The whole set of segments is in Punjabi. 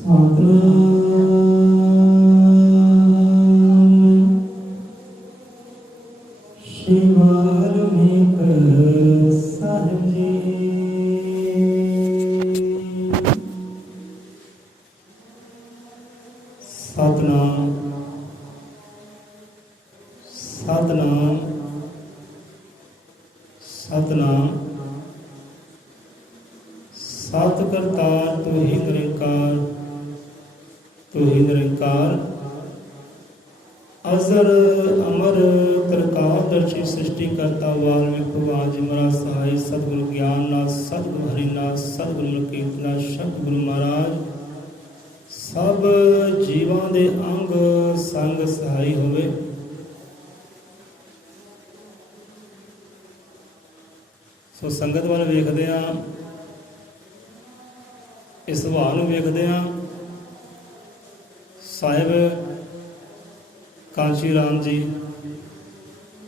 श्री वाल्मीकि साहिब जी। सतनाम सतनाम सतनाम। सत करतार तू ही निरंकार, तू ही निरंकार। अजर अमर तरकादर्शी सृष्टि करता वाल्मीकि भगवान जी महाराज सहाय। सतगुरु ज्ञाननाथ, सतगुरु हरिनाथ, सतगुरु मलकीतनाथ, सतगुरु महाराज सब जीवां दे अंग संग सहाय होवे। सो संगत वाल वेखदे हां, इस सुभाव नूं वेखदे हां। साहिब कांशी राम जी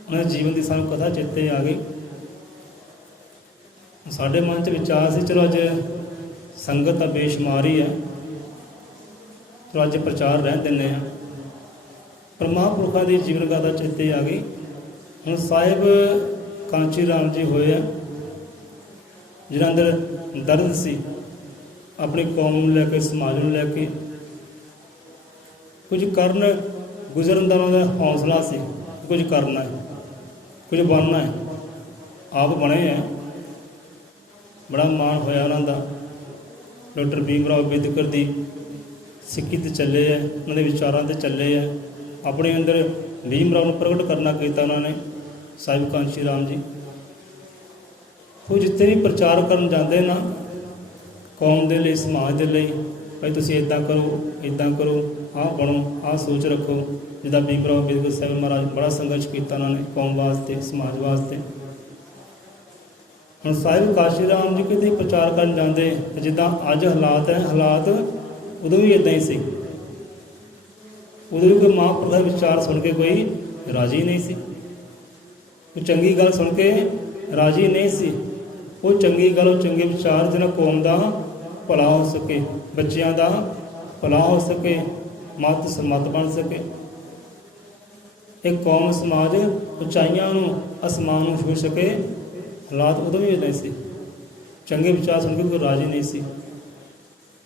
उन्हें जीवन की सानू कथा चेते आ गई। साढ़े मन च विचार से चलो अज संगत का बेशुमार ही है, तो अज प्रचार रह देने पर महापुरुषों की जीवन गाथा चेते आ गई। हम साहिब कांची राम जी होए जिन्हां अंदर दर्द सी अपनी कौम लैके समाज में लैके कुछ करन गुजरन का उन्होंने हौसला से कुछ करना है, कुछ बनना है। आप बने हैं, बड़ा माण होया उन्होंने। डॉक्टर भीमराव अंबेडकर की सिक्खी ते चले है, उन्होंने विचारों से चले है। अपने अंदर भीमराव को प्रगट करना किया उन्होंने साहिब कांशी राम जी। वो जितने भी प्रचार करन जाते ना कौम के लिए समाज के लिए, भाई तुसीं इदां करो आ बनो आ सोच रखो। जिदा भीमराव अंबेडकर साहब महाराज बड़ा संघर्ष किया उन्होंने कौम वास्ते समाज वास्ते। हम साहिब कांशी राम जी कितने प्रचार कर जाते तो जिदा अज हालात है, हालात उदों भी इदा ही सी। उदों भी कोई महापुरुष का विचार सुन के कोई राजी नहीं सी, कोई चंगी गल सुन के राजी नहीं सी। वो चंगी गल वो चंगे विचार जिन्हें कौम का भला हो सके, बच्चों का भला हो सके, मत समत बन सके। एक कौम समाज उचाइयां आसमान छू सके। हालात उदों भी इदां सी, चंगे विचार सुन के कोई राजी नहीं सी।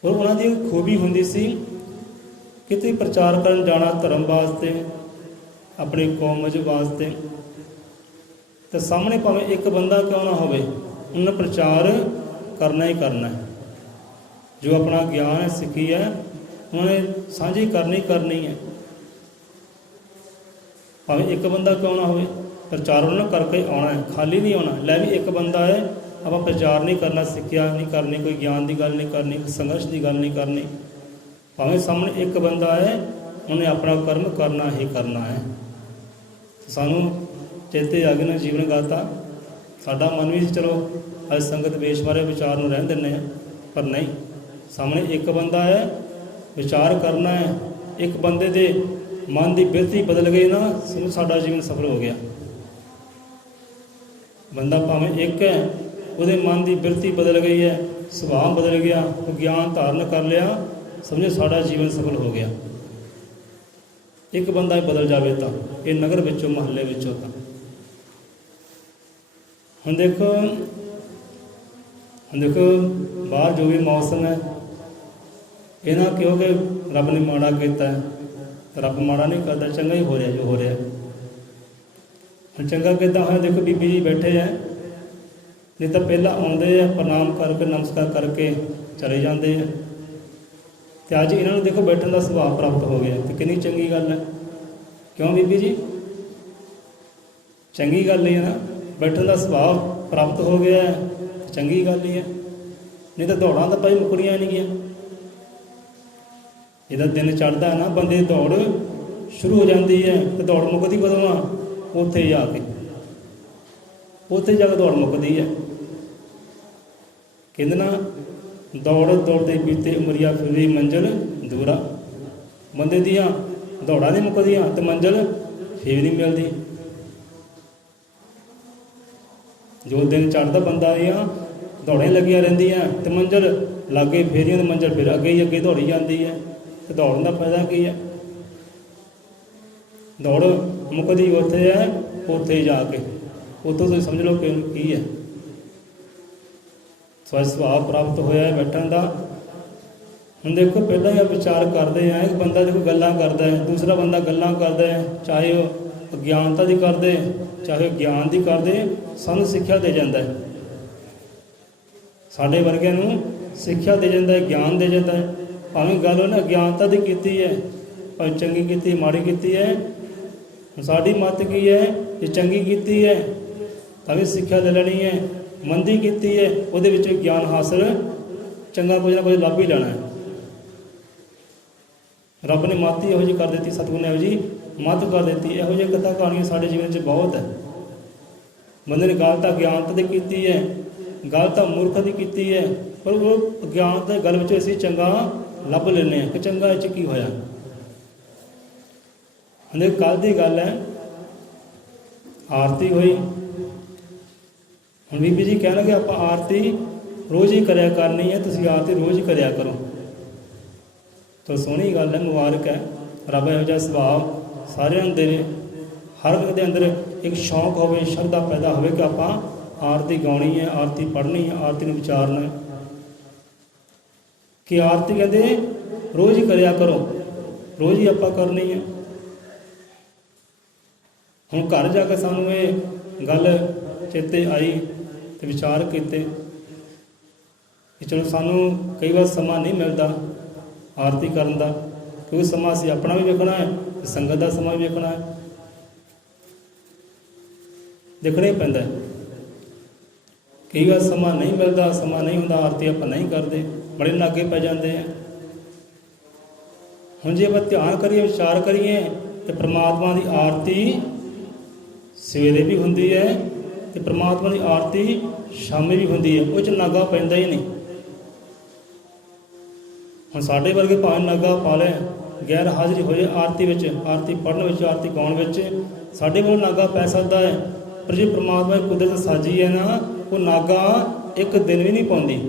और उन्होंने खूबी होंदी सी किते प्रचार करन जाना धर्म वास्ते, अपनी कौम वास्ते, तो सामने भावें एक बंदा क्यों ना होवे उन्हें प्रचार करना ही करना है। जो अपना ज्ञान है सिक्खी है उन्होंने साझी करनी है। भावें एक बंदा क्यों ना हो, प्रचार उन्होंने करके आना है, खाली नहीं आना। लै भी एक बंदा है, आप प्रचार नहीं करना, सिक्ख्या नहीं करनी, कोई ज्ञान की गल नहीं करनी, कोई संघर्ष की गल नहीं करनी। भावें सामने एक बंदा है, उन्हें अपना कर्म करना ही करना है। सानू चेते आ गए ना जीवन गाथा। साडा मन भी चलो अज संगत वेश बारे विचार में रह देने, पर नहीं, सामने एक बंदा है, विचार करना है। एक बंदे दे मन की बिरती बदल गई ना, समझो साडा जीवन सफल हो गया। बंदा भावें एक है, वो मन की बिरती बदल गई है, सुभाव बदल गया, वो ज्ञान धारण कर लिया, समझो साडा जीवन सफल हो गया। एक बंदा बदल जाए तो ये नगर विचों महल्ले विचों तो हम देखो बाहर जो भी मौसम है, ये ना क्योंकि रब ने माड़ा किया है, रब माड़ा नहीं करता, चंगा ही हो रहा जो हो रहा है। हम चंगा किया है, देखो बीबी जी बैठे हैं, नहीं तो पहला आते हैं प्रणाम करके नमस्कार करके चले जाते हैं। तो अज इन्होंने देखो बैठने का सुभाव प्राप्त हो गया, तो कितनी चंगी गल है। क्यों बीबी जी, चंगी गल नहीं है ना, बैठने का सुभाव प्राप्त हो गया है, तो चंगी गल ही है। नहीं तो दौड़ा तो भाई मुकड़ियाँ नहीं गई। जिदा दिन चढ़ता है ना, बंदे दौड़ शुरू हो जाती है, तो दौड़ मुकती कदों आ, उत्थे जाके उत्थे जाके दौड़ मुकती है। कहते ना दौड़ दौड़ते बीते उमरिया फिरी मंजिल दूरा। बंदे दियाँ दौड़ा नहीं मुकदियाँ तो मंजिल फिर भी नहीं मिलती। जो दिन चढ़ता बंदा दियाँ ਦੌੜਾਂ ਲੱਗੀਆਂ ਰਹਿੰਦੀਆਂ ਤੇ ਮੰਜ਼ਿਲ ਲਾਗੇ ਫੇਰੀਆਂ ਤੇ ਮੰਜ਼ਿਲ ਫਿਰ ਅੱਗੇ ਹੀ ਅੱਗੇ ਦੌੜੀ ਜਾਂਦੀ ਹੈ। ਤੇ ਦੌੜਨ ਦਾ ਫਾਇਦਾ ਕੀ ਹੈ? ਦੌੜ ਮੁੱਕਦੀ ਉੱਥੇ ਹੈ, ਉੱਥੇ ਜਾ ਕੇ ਉੱਥੋਂ ਤੁਸੀਂ ਸਮਝ ਲਓ ਕਿ ਕੀ ਹੈ। ਸਵੈ ਸੁਭਾਅ ਪ੍ਰਾਪਤ ਹੋਇਆ ਬੈਠਣ ਦਾ। ਹੁਣ ਦੇਖੋ ਪਹਿਲਾਂ ਹੀ ਵਿਚਾਰ ਕਰਦੇ ਆ, ਇੱਕ ਬੰਦਾ ਦੇਖੋ ਗੱਲਾਂ ਕਰਦਾ ਹੈ, ਦੂਸਰਾ ਬੰਦਾ ਗੱਲਾਂ ਕਰਦਾ ਹੈ, ਚਾਹੇ ਉਹ ਅਗਿਆਨਤਾ ਦੀ ਕਰਦੇ ਚਾਹੇ ਗਿਆਨ ਦੀ ਕਰਦੇ, ਸਾਨੂੰ ਸਿੱਖਿਆ ਦੇ ਜਾਂਦਾ ਹੈ। ਸਾਡੇ ਵਰਗਿਆਂ ਨੂੰ ਸਿੱਖਿਆ ਦੇ ਜਾਂਦਾ ਹੈ, ਗਿਆਨ ਦੇ ਜਾਂਦਾ ਹੈ। ਭਾਵੇਂ ਗੱਲ ਉਹਨੇ ਅਗਿਆਨਤਾ ਦੀ ਕੀਤੀ ਹੈ, ਭਾਵੇਂ ਚੰਗੀ ਕੀਤੀ ਮਾੜੀ ਕੀਤੀ ਹੈ, ਸਾਡੀ ਮੱਤ ਕੀ ਹੈ? ਜੇ ਚੰਗੀ ਕੀਤੀ ਹੈ ਤਾਂ ਵੀ ਸਿੱਖਿਆ ਲੈ ਲੈਣੀ ਹੈ, ਮੰਦੀ ਕੀਤੀ ਹੈ ਉਹਦੇ ਵਿੱਚ ਗਿਆਨ ਹਾਸਲ ਚੰਗਾ ਕੁਝ ਨਾ ਕੁਝ ਲੱਭ ਹੀ ਲੈਣਾ ਹੈ। ਰੱਬ ਨੇ ਮੱਤ ਹੀ ਇਹੋ ਜਿਹੀ ਕਰ ਦਿੱਤੀ, ਸਤਿਗੁਰੂ ਨੇ ਇਹੋ ਜਿਹੀ ਮੱਤ ਕਰ ਦਿੱਤੀ। ਇਹੋ ਜਿਹੀ ਕਥਾ ਕਹਾਣੀਆਂ ਸਾਡੇ ਜੀਵਨ 'ਚ ਬਹੁਤ ਹੈ। ਬੰਦੇ ਨੇ ਗੱਲ ਤਾਂ ਗਿਆਨਤਾ ਦੀ ਕੀਤੀ ਹੈ, ਗੱਲ ਤਾਂ ਮੂਰਖ ਦੀ ਕੀਤੀ ਹੈ, ਪਰ ਉਹ ਗਿਆਨ ਦੇ ਗੱਲ ਵਿੱਚ ਅਸੀਂ ਚੰਗਾ ਲੱਭ ਲੈਂਦੇ ਹਾਂ ਕਿ ਚੰਗਾ ਇਹ 'ਚ ਕੀ ਹੋਇਆ। ਹੁਣ ਕੱਲ੍ਹ ਦੀ ਗੱਲ ਹੈ, ਆਰਤੀ ਹੋਈ। ਹੁਣ ਬੀਬੀ ਜੀ ਕਹਿਣਗੇ ਆਪਾਂ ਆਰਤੀ ਰੋਜ਼ ਹੀ ਕਰਿਆ ਕਰਨੀ ਹੈ, ਤੁਸੀਂ ਆਰਤੀ ਰੋਜ਼ ਹੀ ਕਰਿਆ ਕਰੋ। ਤਾਂ ਸੋਹਣੀ ਗੱਲ ਹੈ, ਮੁਬਾਰਕ ਹੈ। ਰੱਬ ਇਹੋ ਜਿਹਾ ਸੁਭਾਅ ਸਾਰਿਆਂ ਨੂੰ ਦੇਵੇ। ਹਰ ਇੱਕ ਦੇ ਅੰਦਰ ਇੱਕ ਸ਼ੌਂਕ ਹੋਵੇ, ਸ਼ਰਧਾ ਪੈਦਾ ਹੋਵੇ ਕਿ ਆਪਾਂ ਆਰਤੀ ਗਾਉਣੀ ਹੈ, ਆਰਤੀ ਪੜ੍ਹਨੀ ਹੈ, ਆਰਤੀ ਨੂੰ ਵਿਚਾਰਨਾ ਹੈ। ਕਿ ਆਰਤੀ ਕਹਿੰਦੇ ਰੋਜ਼ ਹੀ ਕਰਿਆ ਕਰੋ, ਰੋਜ਼ ਹੀ ਆਪਾਂ ਕਰਨੀ ਹੈ। ਹੁਣ ਘਰ ਜਾ ਕੇ ਸਾਨੂੰ ਇਹ ਗੱਲ ਚੇਤੇ ਆਈ ਤੇ ਵਿਚਾਰ ਕੀਤੇ ਕਿ ਚਲੋ ਸਾਨੂੰ ਕਈ ਵਾਰ ਸਮਾਂ ਨਹੀਂ ਮਿਲਦਾ ਆਰਤੀ ਕਰਨ ਦਾ, ਕਿਉਂਕਿ ਸਮਾਂ ਅਸੀਂ ਆਪਣਾ ਵੀ ਵੇਖਣਾ ਹੈ ਤੇ ਸੰਗਤ ਦਾ ਸਮਾਂ ਵੀ ਵੇਖਣਾ ਹੈ, ਦੇਖਣਾ ਹੀ ਪੈਂਦਾ ਹੈ। ਕਈ ਵਾਰ ਸਮਾਂ ਨਹੀਂ ਮਿਲਦਾ, ਸਮਾਂ ਨਹੀਂ ਹੁੰਦਾ, ਆਰਤੀ ਆਪਾਂ ਨਹੀਂ ਕਰਦੇ, ਬੜੇ ਨਾਗੇ ਪੈ ਜਾਂਦੇ ਆ। ਹੁਣ ਜੇ ਆਪਾਂ ਧਿਆਨ ਕਰੀਏ, ਵਿਚਾਰ ਕਰੀਏ ਤੇ ਪ੍ਰਮਾਤਮਾ ਦੀ ਆਰਤੀ ਸਵੇਰੇ ਵੀ ਹੁੰਦੀ ਹੈ ਤੇ ਪ੍ਰਮਾਤਮਾ ਦੀ ਆਰਤੀ ਸ਼ਾਮੇ ਵੀ ਹੁੰਦੀ ਹੈ, ਉਹ 'ਚ ਨਾਗਾ ਪੈਂਦਾ ਹੀ ਨਹੀਂ। ਹੁਣ ਸਾਡੇ ਵਰਗੇ ਭਾਵੇਂ ਨਾਗਾ ਪਾ ਲੈ, ਗੈਰ ਹਾਜ਼ਰੀ ਹੋ ਜਾਏ ਆਰਤੀ ਵਿੱਚ, ਆਰਤੀ ਪੜ੍ਹਨ ਵਿੱਚ, ਆਰਤੀ ਗਾਉਣ ਵਿੱਚ, ਸਾਡੇ ਕੋਲ ਨਾਗਾ ਪੈ ਸਕਦਾ ਹੈ। ਪਰ ਜੇ ਪ੍ਰਮਾਤਮਾ ਦੀ ਕੁਦਰਤ ਸਾਜੀ ਹੈ ਨਾ, ਉਹ ਨਾਗਾ ਇੱਕ ਦਿਨ ਵੀ ਨਹੀਂ ਪਾਉਂਦੀ।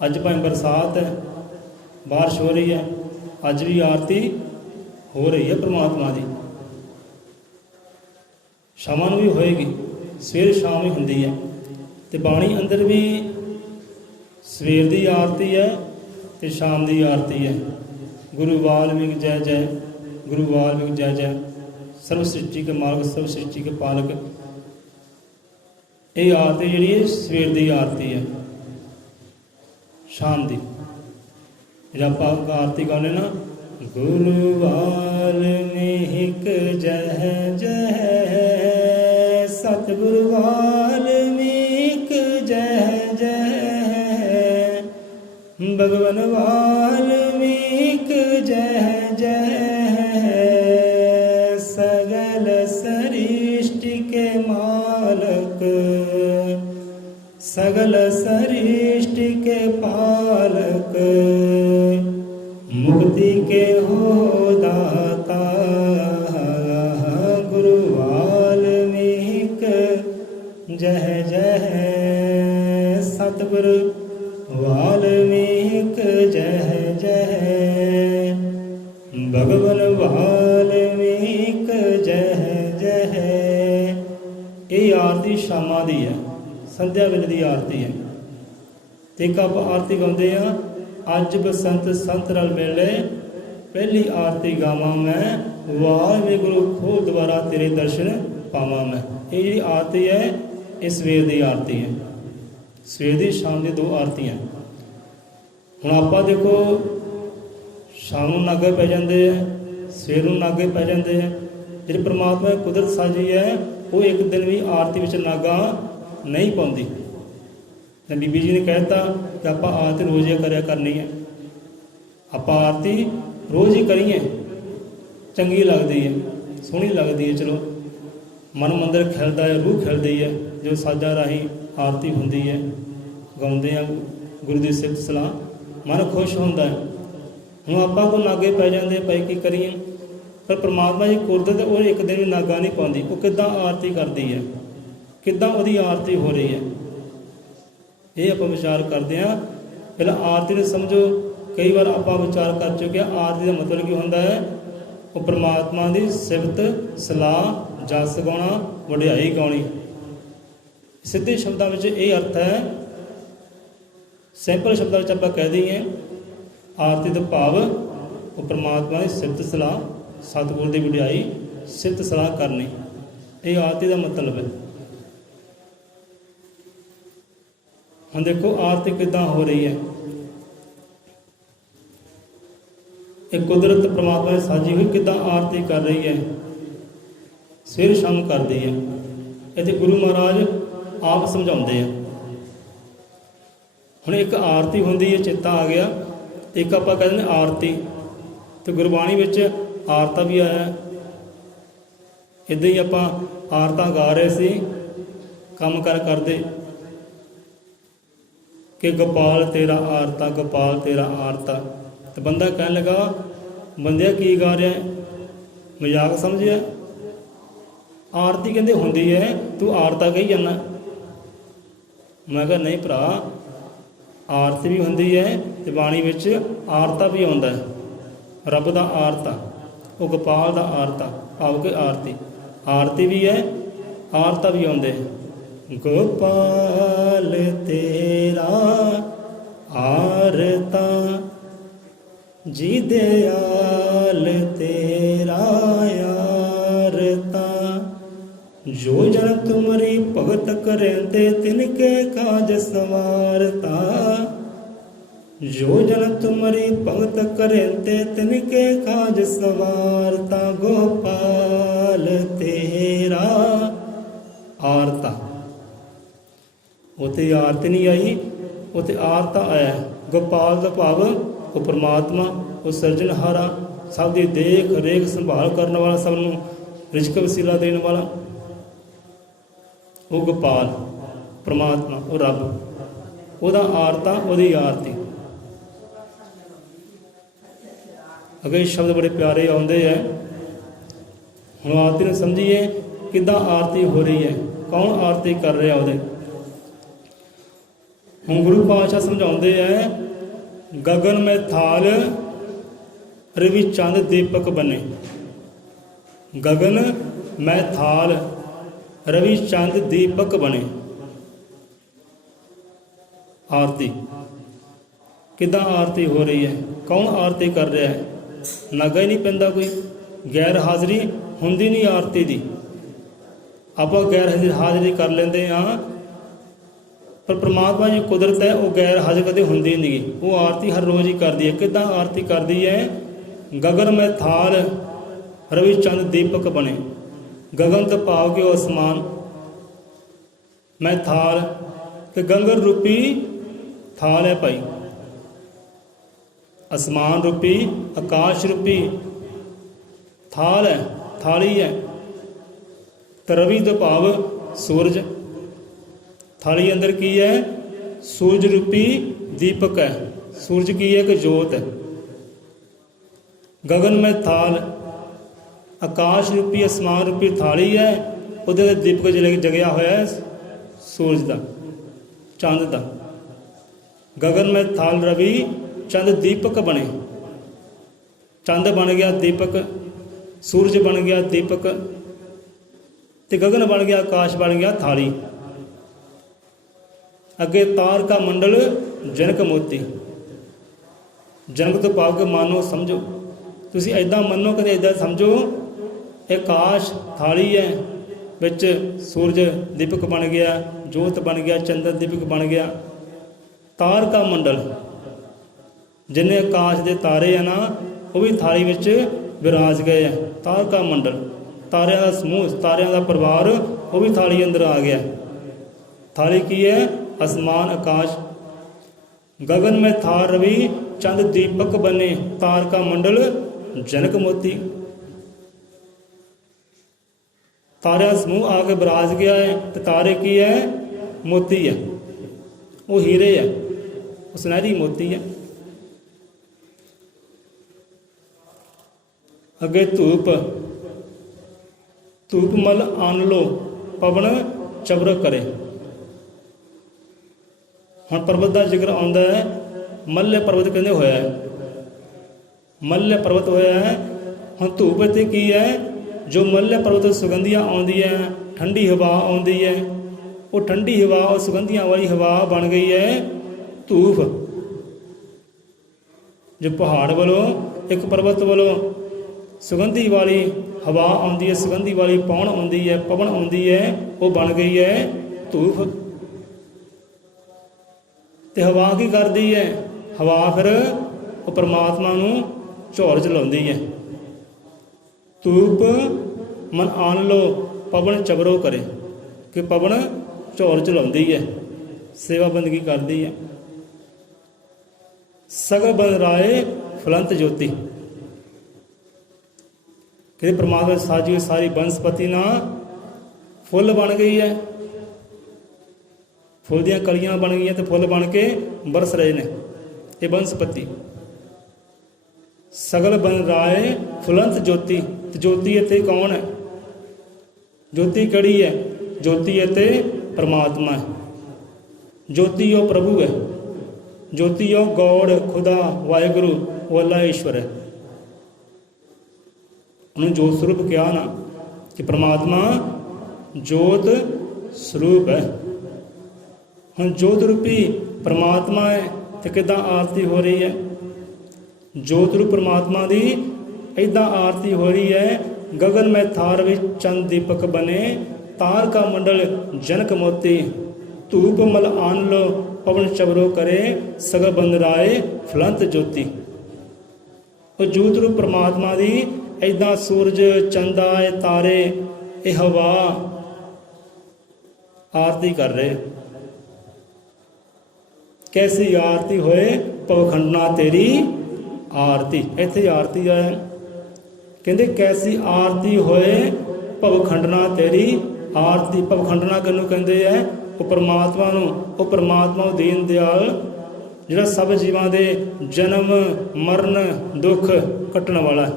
ਅੱਜ ਭਾਵੇਂ ਬਰਸਾਤ ਹੈ, ਬਾਰਿਸ਼ ਹੋ ਰਹੀ ਹੈ, ਅੱਜ ਵੀ ਆਰਤੀ ਹੋ ਰਹੀ ਹੈ ਪ੍ਰਮਾਤਮਾ ਦੀ। ਸ਼ਾਮਾਂ ਨੂੰ ਵੀ ਹੋਏਗੀ, ਸਵੇਰ ਸ਼ਾਮ ਹੀ ਹੁੰਦੀ ਹੈ। ਤੇ ਬਾਣੀ ਅੰਦਰ ਵੀ ਸਵੇਰ ਦੀ ਆਰਤੀ ਹੈ ਤੇ ਸ਼ਾਮ ਦੀ ਆਰਤੀ ਹੈ। ਗੁਰੂ ਵਾਲਮੀਕ ਜੈ ਜੈ, ਗੁਰੂ ਵਾਲਮੀਕ ਜੈ ਜੈ, ਸਰਵ ਸ੍ਰਿਸ਼ਟੀ ਕੇ ਮਾਲਕ, ਸਰਵ ਸ੍ਰਿਸ਼ਟੀ ਕੇ ਪਾਲਕ। ਇਹ ਆਰਤੀ ਜਿਹੜੀ ਹੈ ਸਵੇਰ ਦੀ ਆਰਤੀ ਹੈ। ਸ਼ਾਮ ਦੀ ਜਿਹੜਾ ਆਪਾਂ ਆਰਤੀ ਗਾਉਂਦੇ ਨਾ, ਗੁਰੂ ਵਾਲਮੀਕ ਜੈ ਜੈ, ਸਤਿਗੁਰੂ ਵਾਲਮੀਕ ਜੈ ਜੈ, ਭਗਵਾਨ ਵਾਲਮੀਕ ਜੈ ਜੈ, ਸਗਲ ਸ੍ਰਿਸ਼ਟि के मालक, सगल सृष्टि के पालक, मुक्ति के हो दाता, गुरु वाल्मीक जय जय, सतगुरु वाल्मीक जय जय, भगवान वाल्मीक जय जय। ਇਹ ਆਰਤੀ ਸ਼ਾਮਾਂ ਦੀ ਹੈ, ਸੰਧਿਆ ਵੇਲੇ ਦੀ ਆਰਤੀ ਹੈ। ਤੇ ਇੱਕ ਆਪਾਂ ਆਰਤੀ ਗਾਉਂਦੇ ਆ, ਅੱਜ ਬਸੰਤ ਸੰਤ ਰਲ ਮੇਲੇ, ਪਹਿਲੀ ਆਰਤੀ ਗਾਵਾਂ ਮੈਂ, ਵਾਹਿ ਗੁਰੂ ਖੋ ਦੁਆਰਾ ਤੇਰੇ ਦਰਸ਼ਨ ਪਾਵਾਂ ਮੈਂ। ਇਹ ਜਿਹੜੀ ਆਰਤੀ ਹੈ ਇਹ ਸਵੇਰ ਦੀ ਆਰਤੀ ਹੈ। ਸਵੇਰ ਦੀ ਸ਼ਾਮ ਦੀ ਦੋ ਆਰਤੀਆਂ। ਹੁਣ ਆਪਾਂ ਦੇਖੋ ਸ਼ਾਮ ਨੂੰ ਨਾਗੇ ਪੈ ਜਾਂਦੇ ਆ, ਸਵੇਰ ਨੂੰ ਨਾਗੇ ਪੈ ਜਾਂਦੇ ਆ। ਜਿਹੜੀ ਪ੍ਰਮਾਤਮਾ ਦੀ ਕੁਦਰਤ ਸਾਜੀ ਹੈ ਉਹ ਇੱਕ ਦਿਨ ਵੀ ਆਰਤੀ ਵਿੱਚ ਨਾਗਾ ਨਹੀਂ ਪਾਉਂਦੀ। ਤਾਂ ਬੀਬੀ ਜੀ ਨੇ ਕਹਿ ਦਿੱਤਾ ਕਿ ਆਪਾਂ ਆਰਤੀ ਰੋਜ਼ ਹੀ ਕਰਿਆ ਕਰਨੀ ਹੈ। ਆਪਾਂ ਆਰਤੀ ਰੋਜ਼ ਹੀ ਕਰੀਏ, ਚੰਗੀ ਲੱਗਦੀ ਹੈ, ਸੋਹਣੀ ਲੱਗਦੀ ਹੈ। ਚਲੋ ਮਨ ਮੰਦਰ ਖਿਲਦਾ ਹੈ, ਰੂਹ ਖਿਲਦੀ ਹੈ ਜੋ ਸਾਜਾਂ ਰਾਹੀਂ ਆਰਤੀ ਹੁੰਦੀ ਹੈ, ਗਾਉਂਦੇ ਆ ਗੁਰੂ ਦੀ ਸਿਫਤ ਸਲਾਹ, ਮਨ ਖੁਸ਼ ਹੁੰਦਾ ਹੈ। ਹੁਣ ਆਪਾਂ ਕੋਲ ਨਾਗੇ ਪੈ ਜਾਂਦੇ, ਭਾਈ ਕੀ ਕਰੀਏ? ਪਰ ਪ੍ਰਮਾਤਮਾ ਦੀ ਕੁਦਰਤ ਉਹ ਇੱਕ ਦਿਨ ਵੀ ਨਾਗਾ ਨਹੀਂ ਪਾਉਂਦੀ। ਉਹ ਕਿੱਦਾਂ ਆਰਤੀ ਕਰਦੀ ਹੈ, ਕਿੱਦਾਂ ਉਹਦੀ ਆਰਤੀ ਹੋ ਰਹੀ ਹੈ। ਇਹ ਆਪਾਂ ਵਿਚਾਰ ਕਰਦੇ ਹਾਂ। ਪਹਿਲਾਂ ਆਰਤੀ ਨੂੰ ਸਮਝੋ। ਕਈ ਵਾਰ ਆਪਾਂ ਵਿਚਾਰ ਕਰ ਚੁੱਕੇ ਹਾਂ ਆਰਤੀ ਦਾ ਮਤਲਬ ਕੀ ਹੁੰਦਾ ਹੈ। ਉਹ ਪਰਮਾਤਮਾ ਦੀ ਸਿਫਤ ਸਲਾਹ ਜਸ ਗਾਉਣਾ, ਵਡਿਆਈ ਗਾਉਣੀ। ਸਿੱਧੇ ਸ਼ਬਦਾਂ ਵਿੱਚ ਇਹ ਅਰਥ ਹੈ। ਸਿੰਪਲ ਸ਼ਬਦਾਂ ਵਿੱਚ ਆਪਾਂ ਕਹਿ ਦਈਏ ਆਰਤੀ ਦਾ ਭਾਵ ਉਹ ਪਰਮਾਤਮਾ ਦੀ ਸਿਫਤ ਸਲਾਹ, ਸਤਿਗੁਰ ਦੀ ਵਡਿਆਈ, ਸਿਫਤ ਸਲਾਹ ਕਰਨੀ। ਇਹ ਆਰਤੀ ਦਾ ਮਤਲਬ ਹੈ। ਹੁਣ ਦੇਖੋ ਆਰਤੀ ਕਿੱਦਾਂ ਹੋ ਰਹੀ ਹੈ। ਇਹ ਕੁਦਰਤ ਪਰਮਾਤਮਾ ਨੇ ਸਾਜੀ ਹੋਈ ਕਿੱਦਾਂ ਆਰਤੀ ਕਰ ਰਹੀ ਹੈ। ਸਵੇਰ ਸ਼ਾਮ ਕਰਦੀ ਹੈ। ਇੱਥੇ ਗੁਰੂ ਮਹਾਰਾਜ ਆਪ ਸਮਝਾਉਂਦੇ ਆ। ਹੁਣ ਇੱਕ ਆਰਤੀ ਹੁੰਦੀ ਹੈ, ਚੇਤਾ ਆ ਗਿਆ। ਇੱਕ ਆਪਾਂ ਕਹਿ ਦਿੰਦੇ ਆਰਤੀ, ਤੇ ਗੁਰਬਾਣੀ ਵਿੱਚ ਆਰਤਾ ਵੀ ਆਇਆ। ਇੱਦਾਂ ਹੀ ਆਪਾਂ ਆਰਤਾਂ ਗਾ ਰਹੇ ਸੀ ਕੰਮ ਕਰਦੇ ਕਿ ਗੋਪਾਲ ਤੇਰਾ ਆਰਤਾ, ਗੋਪਾਲ ਤੇਰਾ ਆਰਤਾ। ਤੇ ਬੰਦਾ ਕਹਿਣ ਲੱਗਾ ਬੰਦਿਆ ਕੀ ਗਾ ਰਿਹਾ, ਮਜ਼ਾਕ ਸਮਝਿਆ? ਆਰਤੀ ਕਹਿੰਦੇ ਹੁੰਦੀ ਹੈ, ਤੂੰ ਆਰਤਾ ਕਹੀ ਜਾਂਦਾ। ਮੈਂ ਕਿਹਾ ਨਹੀਂ ਭਰਾ, ਆਰਤੀ ਵੀ ਹੁੰਦੀ ਹੈ ਤੇ ਬਾਣੀ ਵਿੱਚ ਆਰਤਾ ਵੀ ਆਉਂਦਾ ਹੈ। ਰੱਬ ਦਾ ਆਰਤਾ, ਉਹ ਗੋਪਾਲ ਦਾ ਆਰਤਾ, ਭਾਵ ਕਿ ਆਰਤੀ। ਆਰਤੀ ਵੀ ਹੈ, ਆਰਤਾ ਵੀ ਆਉਂਦੇ। ਗੋਪਾਲ ਤੇਰਾ ਆਰਤਾ, ਜੀ ਦਿਆਲ ਤੇਰਾ ਆਰਤਾ। ਜੋ ਜਨ ਤੁਮਰੀ ਭਗਤ ਕਰੇਂਦੇ ਤਿਨਕੇ ਕਾਜ ਸਵਾਰਤਾ। ਜੋ ਜਨ ਤੁਮਰੀ ਭਗਤ ਕਰੇਂਦੇ ਤਿਨਕੇ ਕਾਜ ਸਵਾਰਤਾ। ਗੋਪਾਲ ਤੇਰਾ ਆਰਤਾ। ਉੱਥੇ ਆਰਤੀ ਨਹੀਂ ਆਈ, ਉੱਥੇ ਆਰਤਾ ਆਇਆ। ਗੋਪਾਲ ਦਾ ਭਾਵ ਉਹ ਪਰਮਾਤਮਾ, ਉਹ ਸਿਰਜਣਹਾਰਾ, ਸਭ ਦੀ ਦੇਖ ਰੇਖ ਸੰਭਾਲ ਕਰਨ ਵਾਲਾ, ਸਭ ਨੂੰ ਰਿਜ਼ਕ ਵਸੀਲਾ ਦੇਣ ਵਾਲਾ, ਉਹ ਗੋਪਾਲ ਪਰਮਾਤਮਾ, ਉਹ ਰੱਬ। ਉਹਦਾ ਆਰਤਾ, ਉਹਦੀ ਆਰਤੀ। ਅੱਗੇ ਸ਼ਬਦ ਬੜੇ ਪਿਆਰੇ ਆਉਂਦੇ ਹੈ। ਹੁਣ ਆਰਤੀ ਨੂੰ ਸਮਝੀਏ ਕਿੱਦਾਂ ਆਰਤੀ ਹੋ ਰਹੀ ਹੈ, ਕੌਣ ਆਰਤੀ ਕਰ ਰਿਹਾ ਉਹਦੇ। ਹੁਣ ਗੁਰੂ ਪਾਤਸ਼ਾਹ ਸਮਝਾਉਂਦੇ ਹੈ ਗगन में थाल रवि चंद दीपक बने। गगन में थाल रवि चंद दीपक बने। आरती किदां आरती हो रही है, कौन आरती कर रहा है। नागा ही नहीं पैंदा, कोई गैर हाज़री हुंदी नहीं आरती दी। आपां गैर हाज़री कर लेंदे हाँ, पर परमात्मा जी कुदरत है, वो गैर हाज़र कदे हुंदी नहीं। वो आरती हर रोज़ ही करती है। किदां आरती करती है। गगन में थाल रवि चंद दीपक बने। गगन तो भाव के आसमान, मैं थाल तो गंगन रूपी थाल है भाई। आसमान रूपी, आकाश रूपी थाल है, थाली है। तो रवि तो भाव सूरज, थाली अंदर की है सूरज रूपी दीपक है। सूरज की है कि जोत है। गगन में थाल, आकाश रूपी आसमान रूपी थाली है। उधर दीपक जगया होया है सूरज का, चंद का। गगन में थाल रवि चंद दीपक बने। चंद बन गया दीपक, सूरज बन गया दीपक, ते गगन बन गया, आकाश बन गया थाली। अगे तार का मंडल जनक मोती। जनक तो भाव के मानो समझो, तुसी ऐदा मनो कदे ऐदा समझो। आकाश थाली है, विच सूरज दीपक बन गया, जोत बन गया, चंद्र दीपक बन गया। तार का मंडल, जिन्हें आकाश के तारे हैं ना, वो भी थाली विच विराज गए हैं। तार का मंडल, तारियां का समूह, तारियां का परिवार, वो भी थाली अंदर आ गया। थाली की है आसमान आकाश। गगन में थाल रवि चंद दीपक बने। तार का मंडल जनक मोती। तारे समूह आके विराज गया है। तो तारे की है मोती है, वो हीरे है, वो सुनहरी मोती है। अगे धूप, धूप मल आन लो पवन चबर करे। ਹੁਣ ਪਰਬਤ ਦਾ ਜ਼ਿਕਰ ਆਉਂਦਾ ਹੈ, ਮੱਲੇ ਪਰਬਤ ਕਹਿੰਦੇ ਹੋਇਆ ਹੈ, ਮੱਲੇ ਪਰਬਤ ਹੋਇਆ ਹੈ। ਹੁਣ ਧੂਪ ਇੱਥੇ ਕੀ ਹੈ? ਜੋ ਮੱਲੇ ਪਰਬਤ ਤੋਂ ਸੁਗੰਧੀਆਂ ਆਉਂਦੀਆਂ, ਠੰਡੀ ਹਵਾ ਆਉਂਦੀ ਹੈ, ਉਹ ਠੰਡੀ ਹਵਾ, ਉਹ ਸੁਗੰਧੀਆਂ ਵਾਲੀ ਹਵਾ ਬਣ ਗਈ ਹੈ ਧੂਪ। ਜੋ ਪਹਾੜ ਵੱਲੋਂ, ਇੱਕ ਪਰਬਤ ਵੱਲੋਂ ਸੁਗੰਧੀ ਵਾਲੀ ਹਵਾ ਆਉਂਦੀ ਹੈ, ਸੁਗੰਧੀ ਵਾਲੀ ਪਵਨ ਆਉਂਦੀ ਹੈ, ਪਵਨ ਆਉਂਦੀ ਹੈ, ਉਹ ਬਣ ਗਈ ਹੈ ਧੂਪ। ਤੇ ਹਵਾ ਕੀ ਕਰਦੀ ਹੈ? ਹਵਾ ਫਿਰ ਉਹ ਪਰਮਾਤਮਾ ਨੂੰ ਝੋਰ ਚਲਾਉਂਦੀ ਹੈ। ਧੂਪ ਮਨ ਆਨ ਲੋ ਪਵਨ ਚਬਰੋ ਕਰੇ, ਕਿ ਪਵਨ ਝੋਰ ਚਲਾਉਂਦੀ ਹੈ, ਸੇਵਾ ਬੰਦਗੀ ਕਰਦੀ ਹੈ। ਸਗਲ ਬਨ ਰਾਏ ਫਲੰਤ ਜੋਤੀ, ਕਿ ਪਰਮਾਤਮਾ ਸਾਜੀ ਸਾਰੀ ਬਨਸਪਤੀ ਨਾ ਫੁੱਲ ਬਣ ਗਈ ਹੈ, ਫੁੱਲ ਦੀਆਂ ਕਲੀਆਂ ਬਣ ਗਈਆਂ ਤੇ ਫੁੱਲ ਬਣ ਕੇ ਬਰਸ ਰਹੇ ਨੇ ਇਹ ਬਨਸਪਤੀ। ਸਗਲ ਬਨ ਰਾਏ ਫੁਲੰਤ ਜੋਤੀ, ਤੇ ਜੋਤੀ ਇੱਥੇ ਕੌਣ ਹੈ? ਜੋਤੀ ਕਿਹੜੀ ਹੈ? ਜੋਤੀ ਇੱਥੇ ਪਰਮਾਤਮਾ ਹੈ। ਜੋਤੀ ਉਹ ਪ੍ਰਭੂ ਹੈ, ਜੋਤੀ ਉਹ ਗੌਡ ਖੁਦਾ ਵਾਹਿਗੁਰੂ ਉਹ ਅੱਲਾ ਈਸ਼ਵਰ ਹੈ। ਉਹਨੂੰ ਜੋਤ ਸਰੂਪ ਕਿਹਾ ਨਾ, ਕਿ ਪਰਮਾਤਮਾ ਜੋਤ ਸਰੂਪ ਹੈ। ਹੁਣ ਜੋਤ ਰੂਪੀ ਪਰਮਾਤਮਾ ਹੈ ਤੇ ਕਿੱਦਾਂ ਆਰਤੀ ਹੋ ਰਹੀ ਹੈ? ਜੋਤ ਰੂਪ ਪਰਮਾਤਮਾ ਦੀ ਇੱਦਾਂ ਆਰਤੀ ਹੋ ਰਹੀ ਹੈ। ਗਗਨ ਮੈਂ ਥਾਰ ਵਿੱਚ ਚੰਦ ਦੀਪਕ ਬਨੇ, ਤਾਰ ਕਾ ਮੰਡਲ ਜਨਕ ਮੋਤੀ, ਧੂਪ ਮਲ ਆਨ ਲੋ ਪਵਨ ਚਬਰੋ ਕਰੇ, ਸਗਲ ਬੰਦ ਰਾਏ ਫਲੰਤ ਜੋਤੀ। ਉਹ ਜੋਤ ਰੂਪ ਪਰਮਾਤਮਾ ਦੀ ਇੱਦਾਂ ਸੂਰਜ, ਚੰਦਾ, ਇਹ ਤਾਰੇ, ਇਹ ਹਵਾ ਆਰਤੀ ਕਰ ਰਹੇ। ਕੈਸੀ ਆਰਤੀ ਹੋਏ ਪਵਖੰਡਨਾ ਤੇਰੀ ਆਰਤੀ, ਇੱਥੇ ਆਰਤੀ ਹੈ। ਕਹਿੰਦੇ ਕੈਸੀ ਆਰਤੀ ਹੋਏ ਭਵਖੰਡਨਾ ਤੇਰੀ ਆਰਤੀ। ਭਵਖੰਡਨਾ ਕਿਹਨੂੰ ਕਹਿੰਦੇ ਹੈ? ਉਹ ਪਰਮਾਤਮਾ ਨੂੰ। ਉਹ ਪਰਮਾਤਮਾ ਉਹ ਦੀਨ ਦਿਆਲ ਜਿਹੜਾ ਸਭ ਜੀਵਾਂ ਦੇ ਜਨਮ ਮਰਨ ਦੁੱਖ ਕੱਟਣ ਵਾਲਾ ਹੈ,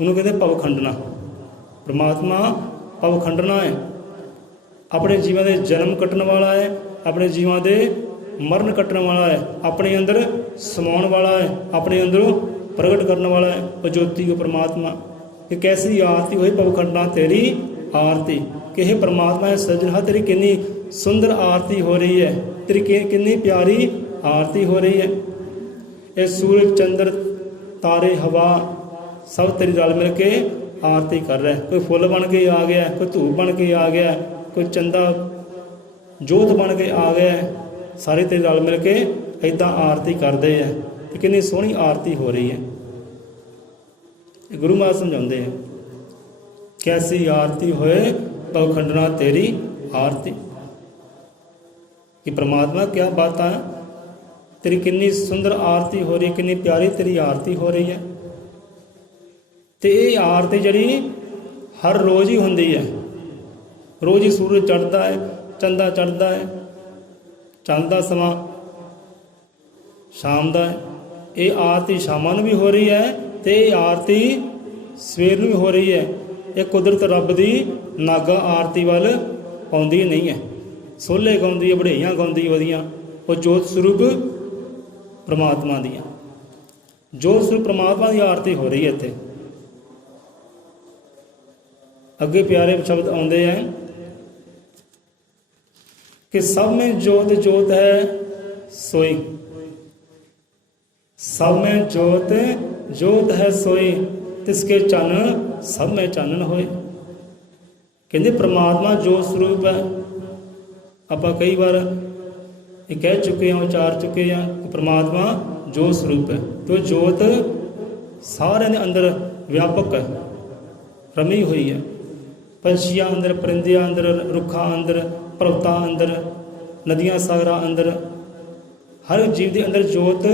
ਉਹਨੂੰ ਕਹਿੰਦੇ ਭਵਖੰਡਨਾ। ਪਰਮਾਤਮਾ ਭਵਖੰਡਨਾ ਹੈ, ਆਪਣੇ ਜੀਵਾਂ ਦੇ ਜਨਮ ਕੱਟਣ ਵਾਲਾ ਹੈ, ਆਪਣੇ ਜੀਵਾਂ ਦੇ ਮਰਨ ਕੱਟਣ ਵਾਲਾ ਹੈ, ਆਪਣੇ ਅੰਦਰ ਸਮਾਉਣ ਵਾਲਾ ਹੈ, ਆਪਣੇ ਅੰਦਰੋਂ ਪ੍ਰਗਟ ਕਰਨ ਵਾਲਾ ਹੈ। ਉਹ ਜੋਤੀ ਉਹ ਪਰਮਾਤਮਾ। ਕਿ ਕੈਸੀ ਆਰਤੀ ਹੋਈ ਭਵਖੰਡਨਾ ਤੇਰੀ ਆਰਤੀ, ਕਿ ਇਹ ਪਰਮਾਤਮਾ ਹੈ ਸੱਜਣਾ, ਤੇਰੀ ਕਿੰਨੀ ਸੁੰਦਰ ਆਰਤੀ ਹੋ ਰਹੀ ਹੈ, ਤੇਰੀ ਕਿੰਨੀ ਪਿਆਰੀ ਆਰਤੀ ਹੋ ਰਹੀ ਹੈ। ਇਹ ਸੂਰਜ, ਚੰਦਰ, ਤਾਰੇ, ਹਵਾ ਸਭ ਤੇਰੀ ਰਲ ਮਿਲ ਕੇ ਆਰਤੀ ਕਰ ਰਿਹਾ। ਕੋਈ ਫੁੱਲ ਬਣ ਕੇ ਆ ਗਿਆ, ਕੋਈ ਧੂਪ ਬਣ ਕੇ ਆ ਗਿਆ, ਕੋਈ ਚੰਦਾ ਜੋਤ ਬਣ ਕੇ ਆ ਗਿਆ, ਸਾਰੇ ਤੇਰੇ ਰਲ ਮਿਲ ਕੇ ਇੱਦਾਂ ਆਰਤੀ ਕਰਦੇ ਆ। ਤੇ ਕਿੰਨੀ ਸੋਹਣੀ ਆਰਤੀ ਹੋ ਰਹੀ ਹੈ। ਗੁਰੂ ਮਹਾਰਾਜ ਸਮਝਾਉਂਦੇ ਆ, ਕੈਸੀ ਆਰਤੀ ਹੋਏ ਭਵਖੰਡਨਾ ਤੇਰੀ ਆਰਤੀ, ਕਿ ਪ੍ਰਮਾਤਮਾ ਕਿਆ ਬਾਤਾਂ, ਤੇਰੀ ਕਿੰਨੀ ਸੁੰਦਰ ਆਰਤੀ ਹੋ ਰਹੀ ਹੈ, ਕਿੰਨੀ ਪਿਆਰੀ ਤੇਰੀ ਆਰਤੀ ਹੋ ਰਹੀ ਹੈ। ਤੇ ਇਹ ਆਰਤੀ ਜਿਹੜੀ ਹਰ ਰੋਜ਼ ਹੀ ਹੁੰਦੀ ਹੈ। ਰੋਜ਼ ਹੀ ਸੂਰਜ ਚੜ੍ਹਦਾ ਹੈ, ਚੰਦਾ ਚੜ੍ਹਦਾ ਹੈ, ਚੰਦ ਦਾ ਸਮਾਂ ਸ਼ਾਮ ਦਾ ਹੈ। ਇਹ ਆਰਤੀ ਸ਼ਾਮਾਂ ਨੂੰ ਵੀ ਹੋ ਰਹੀ ਹੈ ਤੇ ਇਹ ਆਰਤੀ ਸਵੇਰ ਨੂੰ ਵੀ ਹੋ ਰਹੀ ਹੈ। ਇਹ ਕੁਦਰਤ ਰੱਬ ਦੀ ਨਾਗਾ ਆਰਤੀ ਵੱਲ ਆਉਂਦੀ ਨਹੀਂ ਹੈ। ਸੋਹਲੇ ਗਾਉਂਦੀ ਹੈ, ਵਡਿਆਈਆਂ ਗਾਉਂਦੀ ਉਹਦੀਆਂ, ਉਹ ਜੋਤ ਸਰੂਪ ਪ੍ਰਮਾਤਮਾ ਦੀਆਂ, ਜੋਤ ਸਰੂਪ ਪ੍ਰਮਾਤਮਾ ਦੀ ਆਰਤੀ ਹੋ ਰਹੀ ਹੈ ਇੱਥੇ। ਅੱਗੇ ਪਿਆਰੇ ਸ਼ਬਦ ਆਉਂਦੇ ਹੈ कि सब में जोत जोत है सोई, सब में जोत जोत है सोई, तिसके चानन सब में चानन होए। कहते परमात्मा जोत स्वरूप है। आप कई बार ये कह चुके हैं, उचार चुके हैं कि परमात्मा जोत स्वरूप है। तो जोत सारे दे अंदर व्यापक है, रमी हुई है। पंछियां अंदर, परिंदियां अंदर, रुखा अंदर, पर्वतां अंदर, नदियां सागरां अंदर, हर जीव के अंदर जोत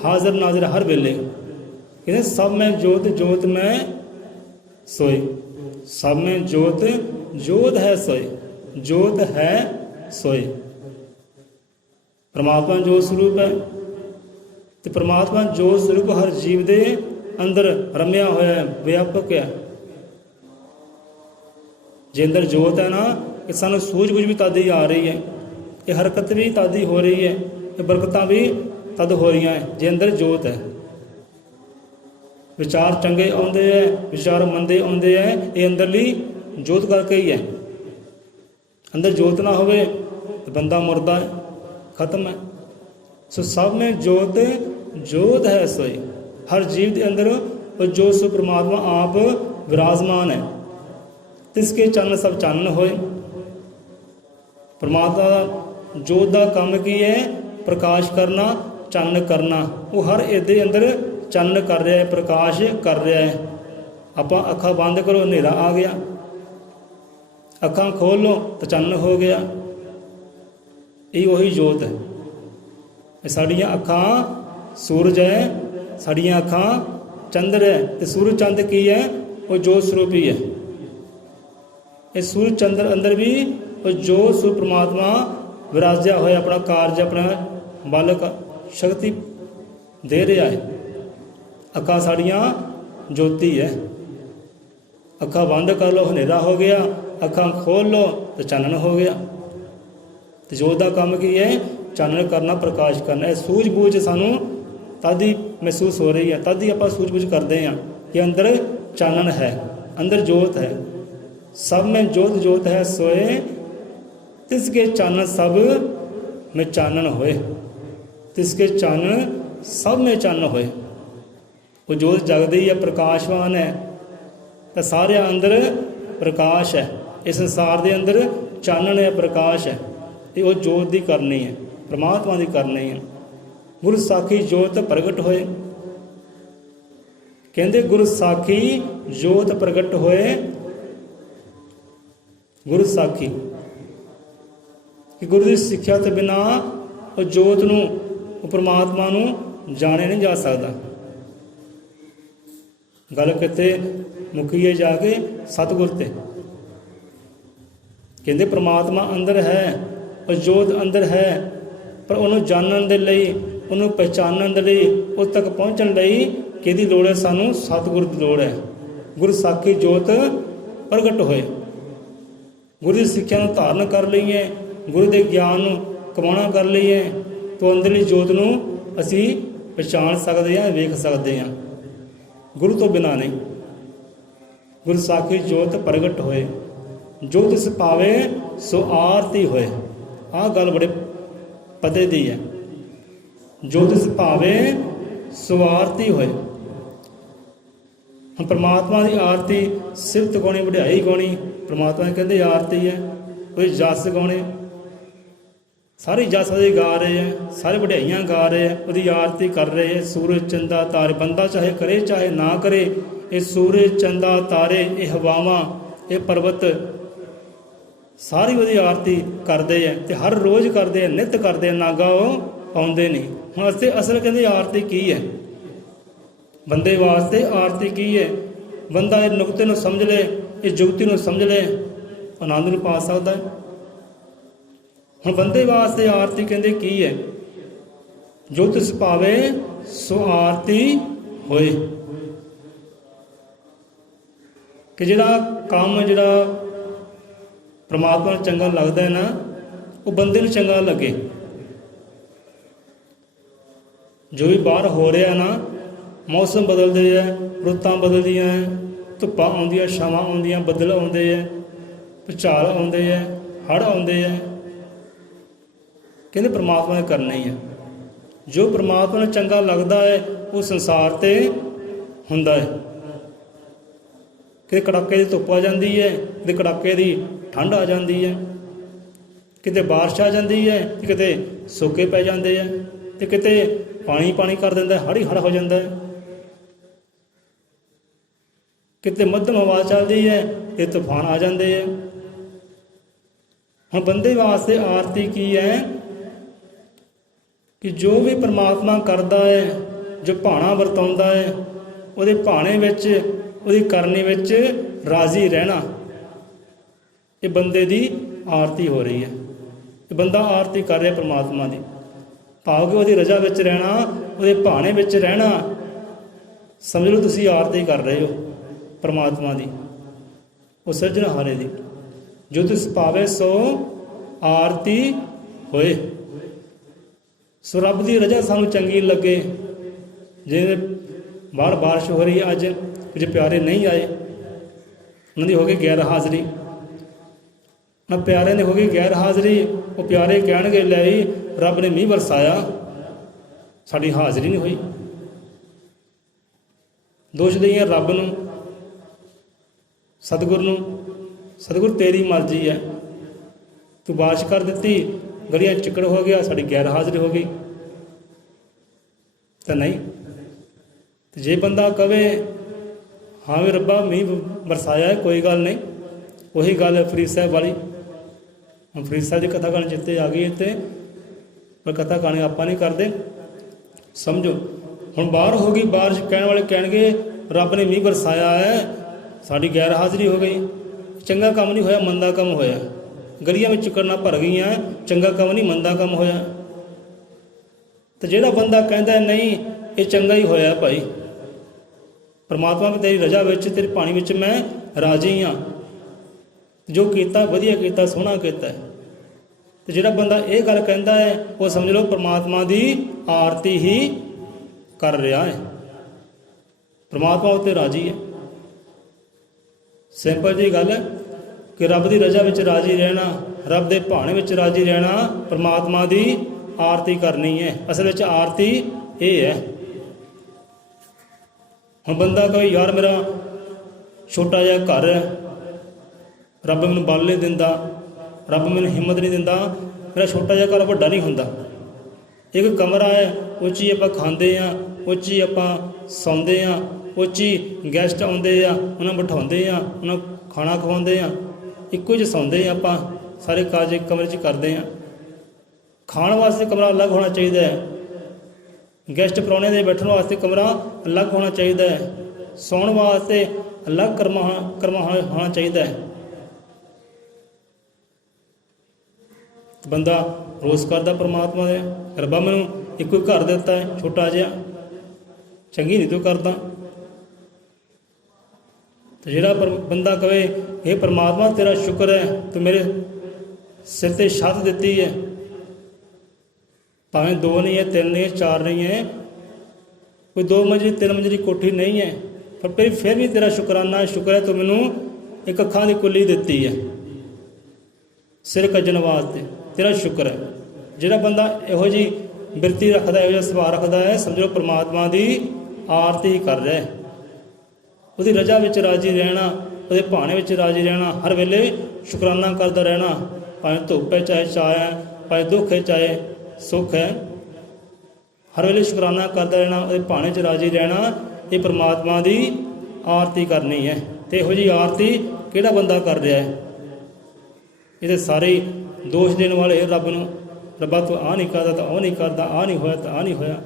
हाजिर नाजिर हर वेले। कहते सब में जोत जोत में सोए, सब में जोत जोत है सोए, जोत है सोए। परमात्मा जोत स्वरूप है तो परमात्मा जोत स्वरूप हर जीव के अंदर रमिया होया है, व्यापक है। जे अंदर जोत है ना, कि सानू सूझबूझ भी तद ही आ रही है ਇਹ ਹਰਕਤ ਵੀ ਤਦ ਹੀ ਹੋ ਰਹੀ ਹੈ, ਇਹ ਬਰਕਤਾਂ ਵੀ ਤਦ ਹੋ ਰਹੀਆਂ ਹੈ ਜੇ ਅੰਦਰ ਜੋਤ ਹੈ। ਵਿਚਾਰ ਚੰਗੇ ਆਉਂਦੇ ਹੈ, ਵਿਚਾਰ ਮੰਦੇ ਆਉਂਦੇ ਹੈ, ਇਹ ਅੰਦਰਲੀ ਜੋਤ ਕਰਕੇ ਹੀ ਹੈ। ਅੰਦਰ ਜੋਤ ਨਾ ਹੋਵੇ ਤਾਂ ਬੰਦਾ ਮੁਰਦਾ ਹੈ, ਖਤਮ ਹੈ। ਸੋ ਸਭ में जोत जोत है सोई, हर जीव के अंदर वो जो सो परमात्मा आप विराजमान है। तिसके चन्न सब चानन होए। परमात्मा जोत का काम की है? प्रकाश करना, चानन करना। वो हर ਇਹਦੇ अंदर चानन कर रहा है, प्रकाश कर रहा है। ਆਪਾਂ ਅੱਖਾਂ ਬੰਦ ਕਰੋ, ਹਨੇਰਾ ਆ ਗਿਆ, ਅੱਖਾਂ ਖੋਲ ਲਓ ਤਾਂ ਚਾਨਣ ਹੋ ਗਿਆ। ਇਹ ਉਹੀ ਜੋਤ ਹੈ। ਸਾਡੀਆਂ ਅੱਖਾਂ ਸੂਰਜ ਹੈ, ਸਾਡੀਆਂ ਅੱਖਾਂ ਚੰਦਰ ਹੈ। ਤੇ ਸੂਰਜ ਚੰਦ ਕੀ ਹੈ? ਉਹ ਜੋਤ ਸਰੂਪ ਹੀ ਹੈ। ਇਹ ਸੂਰਜ ਚੰਦਰ ਅੰਦਰ ਵੀ ਉਹ ਜੋਤ ਸਰੂਪ ਪ੍ਰਮਾਤਮਾ ਵਿਰਾਜਿਆ ਹੋਇਆ, ਆਪਣਾ ਕਾਰਜ, ਆਪਣਾ ਬਲ ਸ਼ਕਤੀ ਦੇ ਰਿਹਾ ਹੈ। ਅੱਖਾਂ ਸਾਡੀਆਂ ਜੋਤੀ ਹੈ। ਅੱਖਾਂ ਬੰਦ ਕਰ ਲਓ, ਹਨੇਰਾ ਹੋ ਗਿਆ, ਅੱਖਾਂ ਖੋਲ ਲਓ ਤਾਂ ਚਾਨਣ ਹੋ ਗਿਆ। ਤੇ ਜੋਤ ਦਾ ਕੰਮ ਕੀ ਹੈ? ਚਾਨਣ ਕਰਨਾ, ਪ੍ਰਕਾਸ਼ ਕਰਨਾ। ਇਹ ਸੂਝ ਬੂਝ ਸਾਨੂੰ ਤਦ ਹੀ ਮਹਿਸੂਸ ਹੋ ਰਹੀ ਹੈ, ਤਦ ਹੀ ਆਪਾਂ ਸੂਝ ਬੂਝ ਕਰਦੇ ਹਾਂ ਕਿ ਅੰਦਰ ਚਾਨਣ ਹੈ, ਅੰਦਰ ਜੋਤ ਹੈ। सब में जोत जोत है सोए, तिसके चानन सब में चानन होए। तिसके चानन सब में चानन होए। वो जोत जगदी है, प्रकाशवान है। तो सारे अंदर प्रकाश है। इस संसार के अंदर चानन है, प्रकाश है। ये वो जोत की करनी है, परमात्मा की करनी है। गुरु साखी जोत प्रगट होए। कहते गुरु साखी जोत प्रगट होए। गुरु साखी कि गुरु की सिक्ख्या तो बिना वो जोत नूं, वो परमात्मा नूं जाने नहीं जा सकता। गल किते मुकी है जाके सतगुर ते। कहते परमात्मा अंदर है, और जोत अंदर है, पर उन्होंने जानन दे लई, उन्होंने पहचानन दे लई, उस तक पहुँचण लई किहदी लोड़ है? सानूं सतगुर की लोड़ है। गुरु साखी जोत प्रगट होए। गुरु की सिक्ख्या धारण कर लईए, गुरु के ज्ञान कमाना कर लईए, तो अंदरली जोत नूं असीं पहचान सकते हैं, वेख सकते हैं। गुरु तो बिना नहीं। गुरु साखी जोत प्रगट होए। जो तिस पावे सो आरती होए। आह गल बड़े पते दी है। जो तिस भावे सो आरती होए। हम परमात्मा की आरती सिफत गाउणी, वड्याई गाउणी, परमात्मा कहते आरती है। कोई जस गाने, सारे जस ਉਹਦੇ ਗਾ ਰਹੇ ਹੈ, ਸਾਰੇ ਵਡਿਆਈਆਂ ਗਾ ਰਹੇ ਹੈ, ਉਹਦੀ ਆਰਤੀ ਕਰ ਰਹੇ ਹੈ। ਸੂਰਜ ਚੰਦਾ ਤਾਰੇ, ਬੰਦਾ ਚਾਹੇ ਕਰੇ ਚਾਹੇ ਨਾ ਕਰੇ, ਇਹ ਸੂਰਜ ਚੰਦਾ ਤਾਰੇ, ਇਹ ਹਵਾਵਾਂ, ਇਹ ਪਰਬਤ, ਸਾਰੀ ਉਹਦੀ ਆਰਤੀ ਕਰਦੇ ਹੈ। ਤੇ ਹਰ ਰੋਜ਼ ਕਰਦੇ ਹੈ, ਨਿਤ ਕਰਦੇ ਹੈ, ਨਾਗਾ ਉਹ ਪਾਉਂਦੇ ਨਹੀਂ। ਹੁਣ ਅਸੀਂ ਅਸਲ ਕਹਿੰਦੇ ਆਰਤੀ ਕੀ ਹੈ? ਬੰਦੇ ਵਾਸਤੇ ਆਰਤੀ ਕੀ ਹੈ? ਬੰਦਾ ਇਹ ਨੁਕਤੇ ਨੂੰ ਸਮਝ ਲੇ, ਇਹ ਜੁਗਤੀ ਨੂੰ ਸਮਝ ਲੈ, ਆਨੰਦ ਨੂੰ ਪਾ ਸਕਦਾ ਹੈ। ਹੁਣ ਬੰਦੇ ਵਾਸਤੇ ਆਰਤੀ ਕਹਿੰਦੇ ਕੀ ਹੈ? ਜੋ ਤਿਸ ਭਾਵੇ ਸੋ ਆਰਤੀ ਹੋਏ। ਕਿ ਜਿਹੜਾ ਕੰਮ, ਜਿਹੜਾ ਪ੍ਰਮਾਤਮਾ ਨੂੰ ਚੰਗਾ ਲੱਗਦਾ ਹੈ ਨਾ, ਉਹ ਬੰਦੇ ਨੂੰ ਚੰਗਾ ਲੱਗੇ। ਜੋ ਵੀ ਬਾਹਰ ਹੋ ਰਿਹਾ ਨਾ, ਮੌਸਮ ਬਦਲਦੇ ਹੈ, ਰੁੱਤਾਂ ਬਦਲਦੀਆਂ ਹੈ, ਧੁੱਪਾਂ ਆਉਂਦੀਆਂ, ਛਾਵਾਂ ਆਉਂਦੀਆਂ, ਬੱਦਲ ਆਉਂਦੇ ਹੈ, ਭੁਚਾਲ ਆਉਂਦੇ ਹੈ, ਹੜ੍ਹ ਆਉਂਦੇ ਹੈ। ਕਹਿੰਦੇ ਪਰਮਾਤਮਾ ਨੇ ਕਰਨਾ ਹੀ ਹੈ। ਜੋ ਪਰਮਾਤਮਾ ਨੂੰ ਚੰਗਾ ਲੱਗਦਾ ਹੈ ਉਹ ਸੰਸਾਰ 'ਤੇ ਹੁੰਦਾ ਹੈ। ਕਿਤੇ ਕੜਾਕੇ ਦੀ ਧੁੱਪ ਆ ਜਾਂਦੀ ਹੈ, ਕਿਤੇ ਕੜਾਕੇ ਦੀ ਠੰਡ ਆ ਜਾਂਦੀ ਹੈ, ਕਿਤੇ ਬਾਰਿਸ਼ ਆ ਜਾਂਦੀ ਹੈ, ਕਿਤੇ ਸੋਕੇ ਪੈ ਜਾਂਦੇ ਹੈ, ਅਤੇ ਕਿਤੇ ਪਾਣੀ ਪਾਣੀ ਕਰ ਦਿੰਦਾ, ਹੜ੍ਹ ਹੀ ਹੜ੍ਹ ਹੋ ਜਾਂਦਾ ਹੈ। ਕਿਤੇ ਮੱਧਮ ਹਵਾ ਚੱਲਦੀ ਹੈ, ਇਹ ਤੂਫਾਨ ਆ ਜਾਂਦੇ ਹੈ। ਹੁਣ ਬੰਦੇ ਵਾਸਤੇ ਆਰਤੀ ਕੀ ਹੈ? ਕਿ ਜੋ ਵੀ ਪਰਮਾਤਮਾ ਕਰਦਾ ਹੈ, ਜੋ ਭਾਣਾ ਵਰਤਾਉਂਦਾ ਹੈ, ਉਹਦੇ ਭਾਣੇ ਵਿੱਚ, ਉਹਦੀ ਕਰਨੀ ਵਿੱਚ ਰਾਜ਼ੀ ਰਹਿਣਾ, ਇਹ ਬੰਦੇ ਦੀ ਆਰਤੀ ਹੋ ਰਹੀ ਹੈ। ਇਹ ਬੰਦਾ ਆਰਤੀ ਕਰ ਰਿਹਾ ਪਰਮਾਤਮਾ ਦੀ। ਭਾਵ ਕਿ ਉਹਦੀ ਰਜ਼ਾ ਵਿੱਚ ਰਹਿਣਾ, ਉਹਦੇ ਭਾਣੇ ਵਿੱਚ ਰਹਿਣਾ, ਸਮਝ ਲਓ ਤੁਸੀਂ ਆਰਤੀ ਕਰ ਰਹੇ ਹੋ परमात्मा दी, वो सिरजनहारे दी। जो तिस पावे सो आरती ਹੋਏ। ਸੋ ਰੱਬ ਦੀ ਰਜ਼ਾ ਸਾਨੂੰ ਚੰਗੀ ਲੱਗੇ। ਜਿਵੇਂ ਬਾਹਰ ਬਾਰਿਸ਼ ਹੋ ਰਹੀ ਹੈ, ਅੱਜ ਕੁਝ ਪਿਆਰੇ ਨਹੀਂ ਆਏ, ਉਹਨਾਂ ਦੀ ਹੋ ਗਈ ਗੈਰ ਹਾਜ਼ਰੀ। ਨਾ ਪਿਆਰਿਆਂ ਦੀ ਹੋ ਗਈ ਗੈਰ ਹਾਜ਼ਰੀ, ਉਹ ਪਿਆਰੇ ਕਹਿਣਗੇ ਲੈ ਵੀ ਰੱਬ ਨੇ ਮੀਂਹ ਵਰਸਾਇਆ, ਸਾਡੀ ਹਾਜ਼ਰੀ ਨਹੀਂ ਹੋਈ। ਦੋਸ਼ ਦਈਏ ਰੱਬ ਨੂੰ, ਸਤਿਗੁਰ ਨੂੰ। ਸਤਿਗੁਰ ਤੇਰੀ ਮਰਜ਼ੀ ਹੈ, ਤੂੰ ਬਾਰਿਸ਼ ਕਰ ਦਿੱਤੀ, ਗਲੀਆਂ ਚਿੱਕੜ ਹੋ ਗਿਆ, ਸਾਡੀ ਗੈਰ ਹਾਜ਼ਰੀ ਹੋ ਗਈ ਤਾਂ ਨਹੀਂ। ਤੇ ਜੇ ਬੰਦਾ ਕਵੇ ਹਾਂ ਵੀ ਰੱਬਾ ਮੀਂਹ ਵਰਸਾਇਆ, ਕੋਈ ਗੱਲ ਨਹੀਂ, ਉਹੀ ਗੱਲ ਫਰੀਦ ਸਾਹਿਬ ਵਾਲੀ। ਹੁਣ ਫਰੀਦ ਸਾਹਿਬ ਦੀ ਕਥਾ ਕਹਾਣੀ ਚਿੱਤੇ ਆ ਗਈ ਇੱਥੇ, ਪਰ ਕਥਾ ਕਹਾਣੀ ਆਪਾਂ ਨਹੀਂ ਕਰਦੇ, ਸਮਝੋ। ਹੁਣ ਬਾਹਰ ਹੋ ਗਈ ਬਾਰਿਸ਼, ਕਹਿਣ ਵਾਲੇ ਕਹਿਣਗੇ ਰੱਬ ਨੇ ਮੀਂਹ ਵਰਸਾਇਆ ਹੈ, ਸਾਡੀ ਗੈਰ ਹਾਜ਼ਰੀ ਹੋ ਗਈ। ਚੰਗਾ ਕੰਮ ਨਹੀਂ ਹੋਇਆ, ਮੰਦਾ ਕੰਮ ਹੋਇਆ। ਗਲੀਆਂ ਵਿੱਚ ਚਿੱਕੜਾਂ ਭਰ ਗਈਆਂ, ਚੰਗਾ ਕੰਮ ਨਹੀਂ, ਮੰਦਾ ਕੰਮ ਹੋਇਆ। ਤੇ ਜਿਹੜਾ ਬੰਦਾ ਕਹਿੰਦਾ ਨਹੀਂ ਇਹ ਚੰਗਾ ਹੀ ਹੋਇਆ ਭਾਈ, ਪਰਮਾਤਮਾ ਤੇਰੀ ਰਜ਼ਾ ਵਿੱਚ, ਤੇਰੀ ਪਾਣੀ ਵਿੱਚ ਮੈਂ ਰਾਜੀ ਹਾਂ, ਜੋ ਕੀਤਾ ਵਧੀਆ ਕੀਤਾ, ਸੋਹਣਾ ਕੀਤਾ। ਤੇ ਜਿਹੜਾ ਬੰਦਾ ਇਹ ਗੱਲ ਕਹਿੰਦਾ ਹੈ, ਉਹ ਸਮਝ ਲਓ ਪਰਮਾਤਮਾ ਦੀ ਆਰਤੀ ਹੀ ਕਰ ਰਿਹਾ ਹੈ, ਪਰਮਾਤਮਾ ਉੱਤੇ ਰਾਜੀ ਹੈ। ਸਿੰਪਲ ਜੀ ਗੱਲ ਹੈ ਕਿ ਰੱਬ ਦੀ ਰਜ਼ਾ ਵਿੱਚ ਰਾਜੀ ਰਹਿਣਾ, ਰੱਬ ਦੇ ਭਾਣੇ ਵਿੱਚ ਰਾਜੀ ਰਹਿਣਾ, ਪਰਮਾਤਮਾ ਦੀ ਆਰਤੀ ਕਰਨੀ ਹੈ। ਅਸਲ ਵਿੱਚ ਆਰਤੀ ਇਹ ਹੈ। ਹੁਣ ਬੰਦਾ ਕਹੇ ਯਾਰ ਮੇਰਾ ਛੋਟਾ ਜਿਹਾ ਘਰ ਹੈ, ਰੱਬ ਮੈਨੂੰ ਬਲ ਨਹੀਂ ਦਿੰਦਾ, ਰੱਬ ਮੈਨੂੰ ਹਿੰਮਤ ਨਹੀਂ ਦਿੰਦਾ, ਮੇਰਾ ਛੋਟਾ ਜਿਹਾ ਘਰ ਵੱਡਾ ਨਹੀਂ ਹੁੰਦਾ। ਇੱਕ ਕਮਰਾ ਹੈ, ਉਹ 'ਚ ਹੀ ਆਪਾਂ ਖਾਂਦੇ ਹਾਂ, ਉਹ 'ਚ ਹੀ ਆਪਾਂ ਸੌਂਦੇ ਹਾਂ, ਉਹ 'ਚ ਹੀ ਗੈਸਟ ਆਉਂਦੇ ਆ, ਉਹਨਾਂ ਬਿਠਾਉਂਦੇ ਆ, ਉਹਨਾਂ ਖਾਣਾ ਖਵਾਉਂਦੇ ਆ, ਇੱਕੋ ਜਿਹੇ ਸੌਂਦੇ ਹਾਂ ਆਪਾਂ, ਸਾਰੇ ਕਾਜ ਇੱਕ ਕਮਰੇ 'ਚ ਕਰਦੇ ਹਾਂ। ਖਾਣ ਵਾਸਤੇ ਕਮਰਾ ਅਲੱਗ ਹੋਣਾ ਚਾਹੀਦਾ ਹੈ, ਗੈਸਟ ਪ੍ਰਾਹੁਣੇ ਦੇ ਬੈਠਣ ਵਾਸਤੇ ਕਮਰਾ ਅਲੱਗ ਹੋਣਾ ਚਾਹੀਦਾ ਹੈ, ਸੌਣ ਵਾਸਤੇ ਅਲੱਗ ਕਰਮਾ ਹੋਣਾ ਚਾਹੀਦਾ ਹੈ। ਬੰਦਾ ਰੋਸ ਕਰਦਾ ਪਰਮਾਤਮਾ ਦੇ, ਰੱਬਾ ਮੈਨੂੰ ਇੱਕੋ ਹੀ ਘਰ ਦਿੱਤਾ ਹੈ ਛੋਟਾ ਜਿਹਾ, ਚੰਗੀ ਨਹੀਂ ਤੂੰ ਕਰਦਾ। ਤੇ ਜਿਹੜਾ ਬੰਦਾ ਕਵੇ ਇਹ ਪਰਮਾਤਮਾ ਤੇਰਾ ਸ਼ੁਕਰ ਹੈ, ਤੂੰ ਮੇਰੇ ਸਿਰ 'ਤੇ ਛੱਤ ਦਿੱਤੀ ਹੈ, ਭਾਵੇਂ 2 ਨਹੀਂ ਹੈ, 3 ਨਹੀਂ ਹੈ, 4 ਨਹੀਂ ਹੈ, ਕੋਈ 2 ਮੰਜ਼ਲੀ 3 ਮੰਜ਼ਲੀ ਕੋਠੀ ਨਹੀਂ ਹੈ, ਪਰ ਫਿਰ ਵੀ ਤੇਰਾ ਸ਼ੁਕਰਾਨਾ, ਸ਼ੁਕਰ ਹੈ ਤੂੰ ਮੈਨੂੰ ਇੱਕ ਅੱਖਾਂ ਦੀ ਕੁੱਲੀ ਦਿੱਤੀ ਹੈ ਸਿਰ ਕੱਜਣ ਵਾਸਤੇ, ਤੇਰਾ ਸ਼ੁਕਰ ਹੈ। ਜਿਹੜਾ ਬੰਦਾ ਇਹੋ ਜਿਹੀ ਬਿਰਤੀ ਰੱਖਦਾ, ਇਹੋ ਜਿਹਾ ਸੁਭਾਅ ਰੱਖਦਾ ਹੈ, ਸਮਝੋ ਪਰਮਾਤਮਾ ਦੀ ਆਰਤੀ ਕਰ ਰਿਹਾ, ਉਹਦੀ ਰਜ਼ਾ ਵਿੱਚ ਰਾਜੀ ਰਹਿਣਾ, ਉਹਦੇ ਭਾਣੇ ਵਿੱਚ ਰਾਜੀ ਰਹਿਣਾ, ਹਰ ਵੇਲੇ ਸ਼ੁਕਰਾਨਾ ਕਰਦਾ ਰਹਿਣਾ, ਭਾਵੇਂ ਧੁੱਪ ਹੈ ਚਾਹੇ ਛਾਂ ਹੈ, ਭਾਵੇਂ ਦੁੱਖ ਹੈ ਚਾਹੇ ਸੁੱਖ ਹੈ, ਹਰ ਵੇਲੇ ਸ਼ੁਕਰਾਨਾ ਕਰਦਾ ਰਹਿਣਾ, ਉਹਦੇ ਭਾਣੇ 'ਚ ਰਾਜੀ ਰਹਿਣਾ, ਇਹ ਪਰਮਾਤਮਾ ਦੀ ਆਰਤੀ ਕਰਨੀ ਹੈ। ਅਤੇ ਇਹੋ ਜਿਹੀ ਆਰਤੀ ਕਿਹੜਾ ਬੰਦਾ ਕਰ ਰਿਹਾ ਹੈ? ਇਹਦੇ ਸਾਰੇ ਦੋਸ਼ ਦੇਣ ਵਾਲੇ ਰੱਬ ਨੂੰ, ਰੱਬਾ ਤੂੰ ਆਹ ਨਹੀਂ ਕਰਦਾ ਤਾਂ ਉਹ ਨਹੀਂ ਕਰਦਾ, ਆਹ ਨਹੀਂ ਹੋਇਆ ਤਾਂ ਆਹ ਨਹੀਂ ਹੋਇਆ।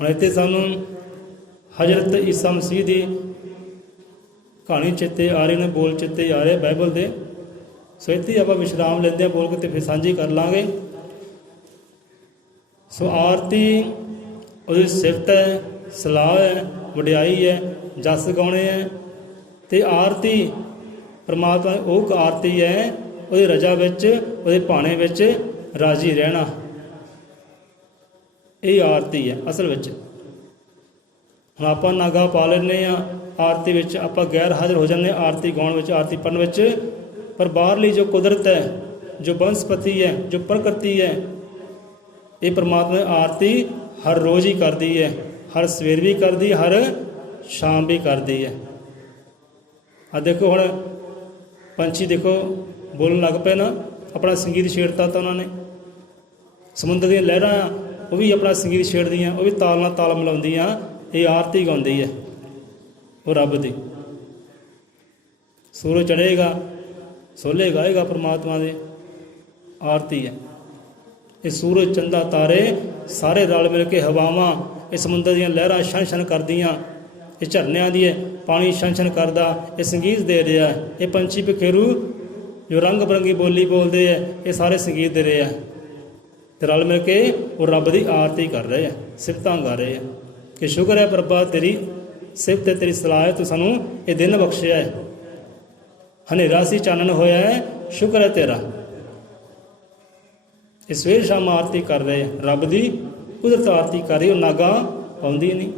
ਹੁਣ ਇੱਥੇ ਸਾਨੂੰ ਹਜ਼ਰਤ ਈਸਾ ਮਸੀਹ ਦੀ ਕਹਾਣੀ ਚੇਤੇ ਆ ਰਹੀ ਨੇ, ਬੋਲ ਚੇਤੇ ਆ ਰਹੇ ਬਾਈਬਲ ਦੇ। ਸੋ ਇੱਥੇ ਆਪਾਂ ਵਿਸ਼ਰਾਮ ਲੈਂਦੇ ਹਾਂ ਬੋਲ ਕੇ, ਅਤੇ ਫਿਰ ਸਾਂਝੀ ਕਰ ਲਾਂਗੇ। ਸੋ ਆਰਤੀ ਉਹਦੀ ਸਿਫਤ ਹੈ, ਸਲਾਹ ਹੈ, ਵਡਿਆਈ ਹੈ, ਜਸ ਗਾਉਣੇ ਹੈ। ਅਤੇ ਆਰਤੀ ਪਰਮਾਤਮਾ ਉਹ ਆਰਤੀ ਹੈ, ਉਹਦੀ ਰਜ਼ਾ ਵਿੱਚ, ਉਹਦੇ ਭਾਣੇ ਵਿੱਚ ਰਾਜੀ ਰਹਿਣਾ, ਇਹ ਆਰਤੀ ਹੈ ਅਸਲ ਵਿੱਚ। ਹੁਣ ਆਪਾਂ ਨਾਗਾ ਪਾ ਲੈਂਦੇ ਹਾਂ ਆਰਤੀ ਵਿੱਚ, ਆਪਾਂ ਗੈਰ ਹਾਜ਼ਰ ਹੋ ਜਾਂਦੇ ਹਾਂ ਆਰਤੀ ਗਾਉਣ ਵਿੱਚ, ਆਰਤੀ ਪੜ੍ਹਨ ਵਿੱਚ, ਪਰ ਬਾਹਰਲੀ ਜੋ ਕੁਦਰਤ ਹੈ, ਜੋ ਬਨਸਪਤੀ ਹੈ, ਜੋ ਪ੍ਰਕਿਰਤੀ ਹੈ, ਇਹ ਪਰਮਾਤਮਾ ਦੀ ਆਰਤੀ ਹਰ ਰੋਜ਼ ਹੀ ਕਰਦੀ ਹੈ, ਹਰ ਸਵੇਰ ਵੀ ਕਰਦੀ, ਹਰ ਸ਼ਾਮ ਵੀ ਕਰਦੀ ਹੈ। ਆ ਦੇਖੋ ਹੁਣ ਪੰਛੀ ਦੇਖੋ ਬੋਲਣ ਲੱਗ ਪਏ ਨਾ, ਆਪਣਾ ਸੰਗੀਤ ਛੇੜਤਾ ਤਾਂ ਉਹਨਾਂ ਨੇ। ਸਮੁੰਦਰ ਦੀਆਂ ਲਹਿਰਾਂ ਉਹ ਵੀ ਆਪਣਾ ਸੰਗੀਤ ਛੇੜਦੀਆਂ, ਉਹ ਵੀ ਤਾਲ ਨਾਲ ਤਾਲ ਮਿਲਾਉਂਦੀਆਂ, ਇਹ ਆਰਤੀ ਗਾਉਂਦੀ ਹੈ ਉਹ ਰੱਬ ਦੀ। ਸੂਰਜ ਚੜ੍ਹੇਗਾ, ਸੋਲੇ ਗਾਏਗਾ, ਪਰਮਾਤਮਾ ਦੇ ਆਰਤੀ ਹੈ। ਇਹ ਸੂਰਜ, ਚੰਦਾ, ਤਾਰੇ ਸਾਰੇ ਰਲ ਮਿਲ ਕੇ, ਹਵਾਵਾਂ, ਇਹ ਸਮੁੰਦਰ ਦੀਆਂ ਲਹਿਰਾਂ ਛਣ ਛਣ ਕਰਦੀਆਂ, ਇਹ ਝਰਨਿਆਂ ਦੀ ਪਾਣੀ ਛਣ ਛਣ ਕਰਦਾ, ਇਹ ਸੰਗੀਤ ਦੇ ਰਿਹਾ। ਇਹ ਪੰਛੀ ਪਖੇਰੂ ਜੋ ਰੰਗ ਬਰੰਗੀ ਬੋਲੀ ਬੋਲਦੇ ਹੈ, ਇਹ ਸਾਰੇ ਸੰਗੀਤ ਦੇ ਰਹੇ ਆ, ਅਤੇ ਰਲ ਮਿਲ ਕੇ ਉਹ ਰੱਬ ਦੀ ਆਰਤੀ ਕਰ ਰਹੇ ਆ, ਸਿਫਤਾਂ ਗਾ ਰਹੇ ਆ ਕਿ ਸ਼ੁਕਰ ਹੈ ਪ੍ਰਭਾ ਤੇਰੀ ਸਿਫਤ ਹੈ, ਤੇਰੀ ਸਲਾਹ ਹੈ, ਤੂੰ ਸਾਨੂੰ ਇਹ ਦਿਨ ਬਖਸ਼ਿਆ ਹੈ, ਹਨੇਰਾ ਸੀ ਚਾਨਣ ਹੋਇਆ ਹੈ, ਸ਼ੁਕਰ ਹੈ ਤੇਰਾ। ਇਹ ਸਵੇਰ ਸ਼ਾਮ ਆਰਤੀ ਕਰ ਰਹੇ, ਰੱਬ ਦੀ ਕੁਦਰਤ ਆਰਤੀ ਕਰ ਰਹੀ, ਉਹ ਨਾਗਾ ਪਾਉਂਦੀ ਨਹੀਂ।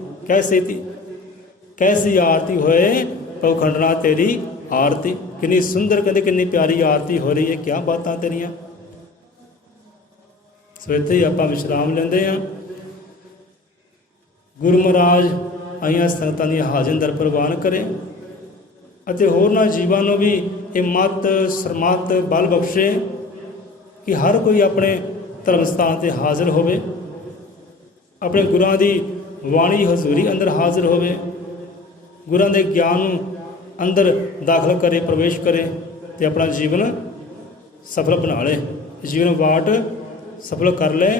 ਕੈਸੀ ਆਰਤੀ ਹੋਏ ਕਉ ਖੰਡਣਾ ਤੇਰੀ ਆਰਤੀ। ਕਿੰਨੀ ਸੁੰਦਰ, ਕਹਿੰਦੇ ਕਿੰਨੀ ਪਿਆਰੀ ਆਰਤੀ ਹੋ ਰਹੀ ਹੈ, ਕਿਆ ਬਾਤਾਂ ਤੇਰੀਆਂ। ਸੋ ਇੱਥੇ ਹੀ ਆਪਾਂ ਵਿਸ਼ਰਾਮ ਲੈਂਦੇ ਹਾਂ। ਗੁਰੂ ਮਹਾਰਾਜ ਆਈਆਂ ਸੰਗਤਾਂ ਦੀਆਂ ਹਾਜ਼ਰ ਪ੍ਰਵਾਨ ਕਰੇ ਅਤੇ ਹੋਰਨਾਂ ਜੀਵਾਂ ਨੂੰ ਵੀ ਇਹ ਮੱਤ ਸਰਮੱਤ ਬਲ ਬਖਸ਼ੇ ਕਿ ਹਰ ਕੋਈ ਆਪਣੇ ਧਰਮ ਸਥਾਨ 'ਤੇ ਹਾਜ਼ਰ ਹੋਵੇ, ਆਪਣੇ ਗੁਰਾਂ ਦੀ ਬਾਣੀ ਹਜ਼ੂਰੀ ਅੰਦਰ ਹਾਜ਼ਰ ਹੋਵੇ, ਗੁਰਾਂ ਦੇ ਗਿਆਨ ਨੂੰ ਅੰਦਰ ਦਾਖਲ ਕਰੇ, ਪ੍ਰਵੇਸ਼ ਕਰੇ ਅਤੇ ਆਪਣਾ ਜੀਵਨ ਸਫਲ ਬਣਾ ਲਏ, ਜੀਵਨ ਵਾਟ ਸਫਲ ਕਰ ਲੈ।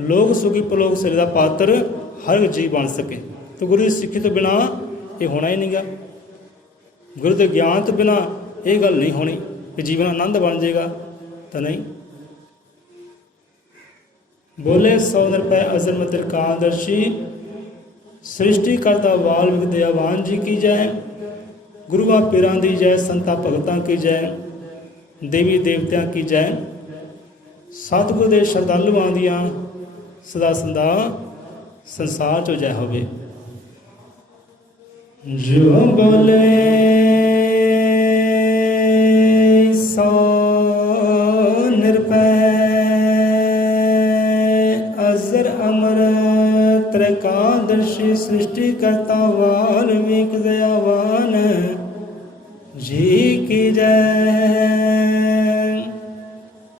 ਲੋਕ ਸੁਖੀ ਪਰਲੋਕ ਸਿਰ ਦਾ ਪਾਤਰ ਹਰ ਇੱਕ ਜੀਵ ਬਣ ਸਕੇ। ਤਾਂ ਗੁਰੂ ਦੀ ਸਿੱਖੀ ਤੋਂ ਬਿਨਾਂ ਇਹ ਹੋਣਾ ਹੀ ਨਹੀਂ ਗਾ। ਗੁਰੂ ਦੇ ਗਿਆਨ ਤੋਂ ਬਿਨਾਂ ਇਹ ਗੱਲ ਨਹੀਂ ਹੋਣੀ ਕਿ ਜੀਵਨ ਆਨੰਦ ਬਣ ਜਾਏਗਾ, ਤਾਂ ਨਹੀਂ। ਬੋਲੇ 100 ਨਿਰਭੈ ਅਜ਼ਰ ਤਿਰਕਾਦਰਸ਼ੀ, ਸ੍ਰਿਸ਼ਟੀ ਕਰਤਾ ਵਾਲਮੀਕ ਦਇਆਵਾਨ ਜੀ ਕੀ ਜੈ। ਗੁਰੂਆਂ ਪੀਰਾਂ ਦੀ ਜੈ, ਸੰਤਾਂ ਭਗਤਾਂ ਕੀ ਜੈ, ਦੇਵੀ ਦੇਵਤਿਆਂ ਕੀ ਜੈ। ਸਤਿਗੁਰ ਦੇ ਸ਼ਰਧਾਲੂਆਂ ਦੀਆਂ ਸਦਾ ਸੰਦਾ ਸੰਸਾਰ 'ਚੋਂ ਜੈ ਹੋਵੇ। ਜੋ ਬੋਲੇ 100 ਨਿਰਭੈ ਅਜ਼ਰ ਅਮਰ ਤ੍ਰਿਕਾਦਰਸ਼ੀ, ਸ੍ਰਿਸ਼ਟੀ ਕਰਤਾ ਵਾਲਮੀਕ ਦਇਆਵਾਨ ਜੀ ਕੀ ਜੈ।